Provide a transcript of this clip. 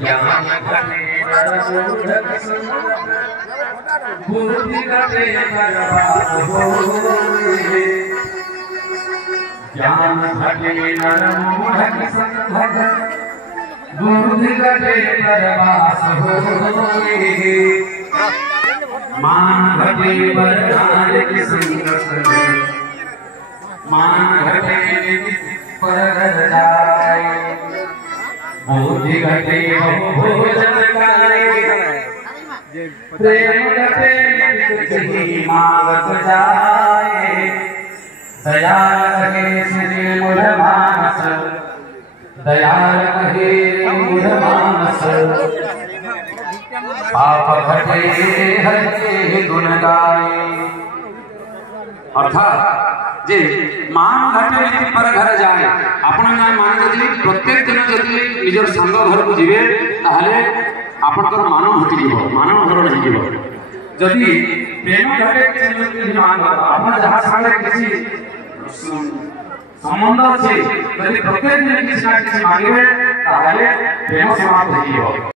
ज्ञान घटे नरमूढ़ बुद्धि घटे बर्बाद होए ज्ञान घटे नरमूढ़ बुद्धि घटे बर्बाद होए मान घटे बरदान की संगत मान घटे पर जाए बुद्धि घटे भोजन खाए प्रेम घटे नित्य मांगत जाए दयाल कहे श्री मूढ़ मानस दयाल कहे मूढ़ मानस पाप घटे हरि गुण गाए अर्थात जे मान घटे नीति पर घर जाए आपण ना मान जदि प्रत्येक दिन जदि निजर संग घर को जीवे ताहले आपनकर मान हटि जीवो मान हरण हो जीवो जदि प्रेम घटे किछि मान आपण जहा संगे किछि संबंध अछि जदि प्रत्येक दिन किछि ना किछि मांगे ताहले प्रेम समाप्त हो जीवो।